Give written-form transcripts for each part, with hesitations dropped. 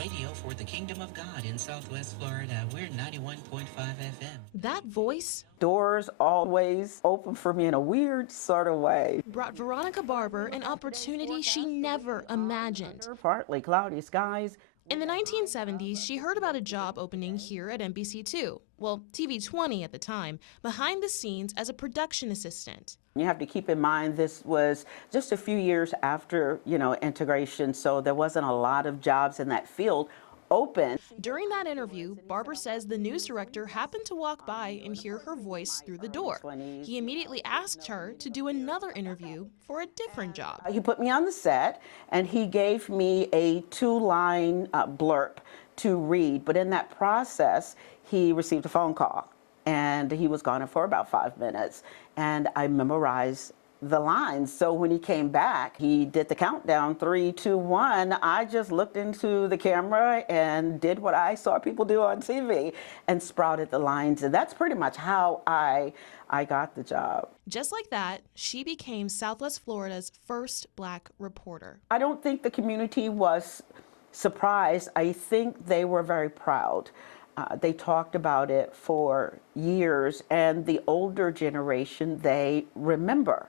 radio for the Kingdom of God in Southwest Florida. We're 91.5 FM. That voice Doors always open for me in a weird sort of way. brought Veronica Barber an opportunity she never imagined. Partly cloudy skies. In the 1970s, she heard about a job opening here at NBC2, well, TV20 at the time, behind the scenes as a production assistant. You have to keep in mind this was just a few years after, integration, so there wasn't a lot of jobs in that field open. During that interview, Barber says the news director happened to walk by and hear her voice through the door. He immediately asked her to do another interview for a different job. He put me on the set and he gave me a 2-line blurb to read, but in that process, he received a phone call and he was gone for about 5 minutes, and I memorized the lines. So when he came back, he did the countdown, 3, 2, 1. I just looked into the camera and did what I saw people do on TV and sprouted the lines. And that's pretty much how I got the job. Just like that, she became Southwest Florida's first Black reporter. I don't think the community was surprised. I think they were very proud. They talked about it for years, and the older generation, they remember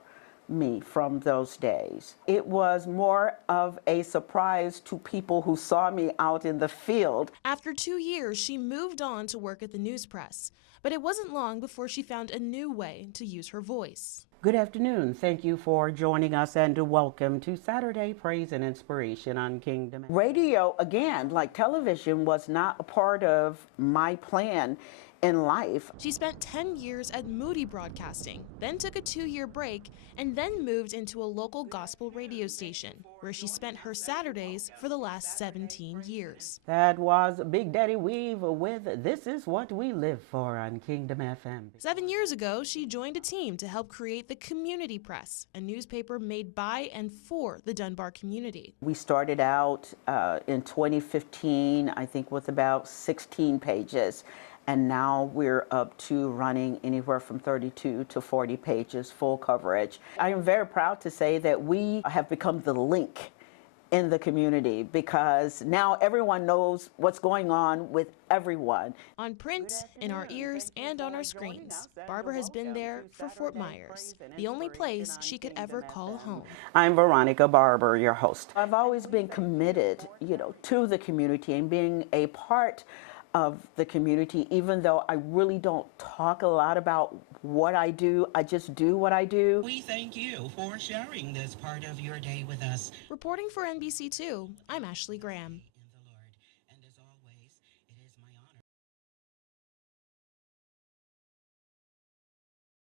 me from those days. It was more of a surprise to people who saw me out in the field. After 2 years, she moved on to work at the news press, but it wasn't long before she found a new way to use her voice. Good afternoon. Thank you for joining us and welcome to Saturday Praise and Inspiration on Kingdom. Radio, again, like television, was not a part of my plan in life. She spent 10 years at Moody Broadcasting, then took a 2-year break, and then moved into a local gospel radio station, where she spent her Saturdays for the last 17 years. That was Big Daddy Weave with This Is What We Live For on Kingdom FM. 7 years ago, she joined a team to help create the Community Press, a newspaper made by and for the Dunbar community. We started out in 2015, I think, with about 16 pages. And now we're up to running anywhere from 32 to 40 pages, full coverage. I am very proud to say that we have become the link in the community, because now everyone knows what's going on with everyone. On print, in our ears, and on our screens, Barber has been there for Fort Myers, the only place she could ever call home. I'm Veronica Barber, your host. I've always been committed, to the community and being a part of the community, even though I really don't talk a lot about what I do. I just do what I do. We thank you for sharing this part of your day with us. Reporting for NBC2, I'm Ashley Graham.